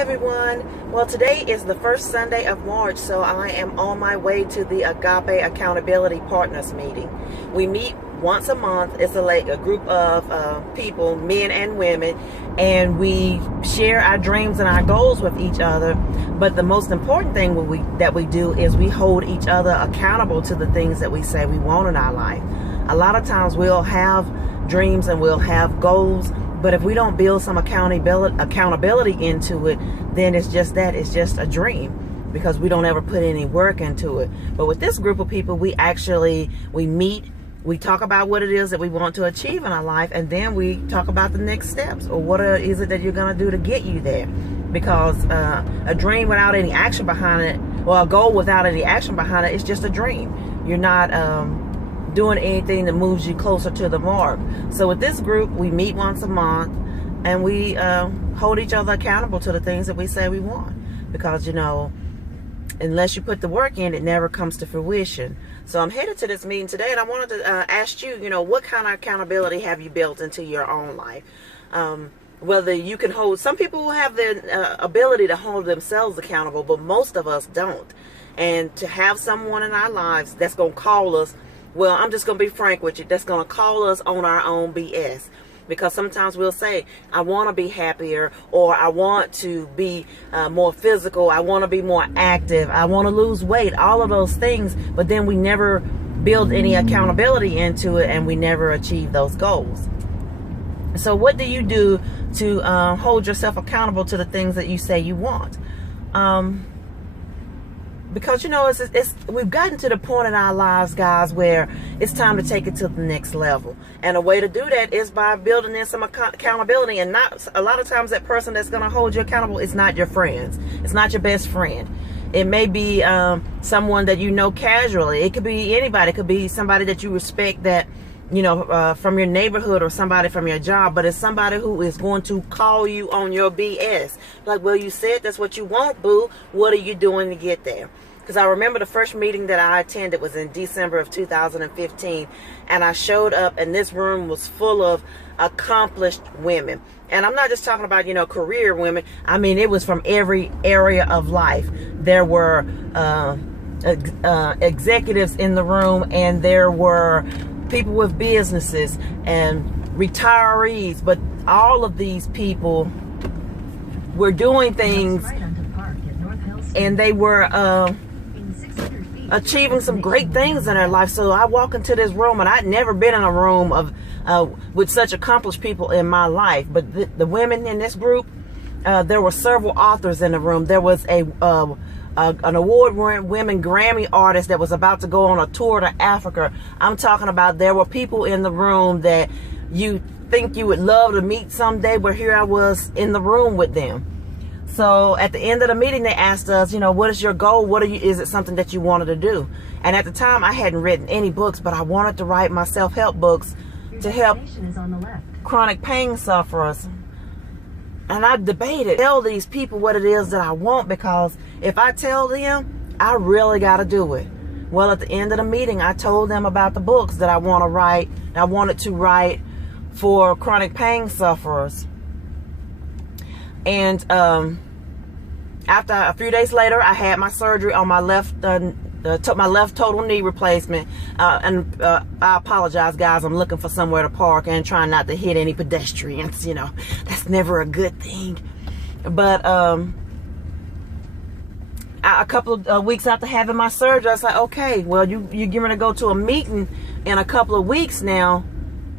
everyone. Well, today is the first Sunday of March, so I am on my way to the Agape Accountability Partners meeting. We meet once a month. It's a group of people, men and women, and we share our dreams and our goals with each other. But the most important thing that we do is we hold each other accountable to the things that we say we want in our life. A lot of times we'll have dreams and we'll have goals, but if we don't build some accountability into it, then it's just a dream, because we don't ever put any work into it. But with this group of people, we meet, we talk about what it is that we want to achieve in our life, and then we talk about the next steps, or what is it that you're going to do to get you there. Because a dream without any action behind it, or a goal without any action behind it, is just a dream. You're not doing anything that moves you closer to the mark. So with this group, we meet once a month, and we hold each other accountable to the things that we say we want. Because, you know, unless you put the work in, it never comes to fruition. So I'm headed to this meeting today, and I wanted to ask you, what kind of accountability have you built into your own life? Whether you can hold, some people have the ability to hold themselves accountable, but most of us don't. And to have someone in our lives that's going to call us, well, I'm just going to be frank with you, that's going to call us on our own BS. Because sometimes we'll say, I want to be happier, or I want to be more physical, I want to be more active, I want to lose weight, all of those things, but then we never build any accountability into it, and we never achieve those goals. So what do you do to hold yourself accountable to the things that you say you want? Because, we've gotten to the point in our lives, guys, where it's time to take it to the next level. And a way to do that is by building in some accountability. And not a lot of times that person that's going to hold you accountable is not your friends. It's not your best friend. It may be someone that you know casually. It could be anybody. It could be somebody that you respect, that, from your neighborhood, or somebody from your job. But it's somebody who is going to call you on your BS. Like, well, you said that's what you want, boo. What are you doing to get there? Because I remember the first meeting that I attended was in December of 2015. And I showed up, and this room was full of accomplished women. And I'm not just talking about, career women. I mean, it was from every area of life. There were executives in the room, and there were people with businesses and retirees. But all of these people were doing things, and they were achieving some great things in their life. So I walk into this room, and I'd never been in a room of with such accomplished people in my life. But the women in this group, there were several authors in the room. There was an award-winning Grammy artist that was about to go on a tour to Africa. I'm talking about, there were people in the room that you think you would love to meet someday, but here I was in the room with them. So at the end of the meeting, they asked us, what is your goal? Is it something that you wanted to do? And at the time, I hadn't written any books, but I wanted to write my self-help books to help chronic pain sufferers. And I debated, tell these people what it is that I want, because if I tell them, I really got to do it. Well, at the end of the meeting, I told them about the books that I wanted to write for chronic pain sufferers. And after a few days later, I had my surgery on my left, my left total knee replacement. And I apologize, guys. I'm looking for somewhere to park and trying not to hit any pedestrians. That's never a good thing. But a couple of weeks after having my surgery, I was like, okay, well, you're going to go to a meeting in a couple of weeks now.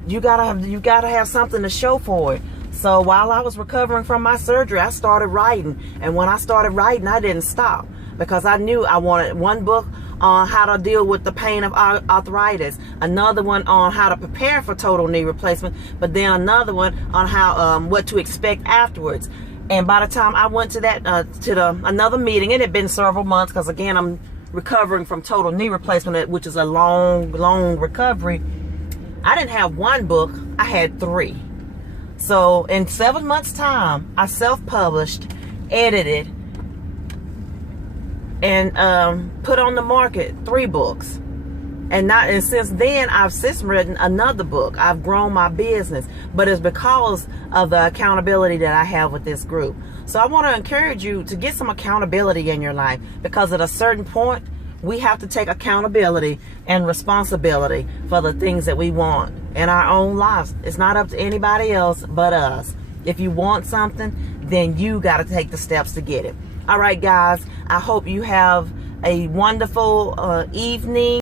You gotta have something to show for it. So while I was recovering from my surgery, I started writing. And when I started writing, I didn't stop, because I knew I wanted one book on how to deal with the pain of arthritis, another one on how to prepare for total knee replacement, but then another one on how what to expect afterwards. And by the time I went to that another meeting, it had been several months, because again, I'm recovering from total knee replacement, which is a long recovery. I didn't have one book, I had 3. So in 7 months' time, I self-published, edited, and put on the market 3 books. And since then, I've since written another book. I've grown my business, but it's because of the accountability that I have with this group. So I want to encourage you to get some accountability in your life, because at a certain point, we have to take accountability and responsibility for the things that we want in our own lives. It's not up to anybody else but us. If you want something, then you got to take the steps to get it. All right, guys, I hope you have a wonderful evening.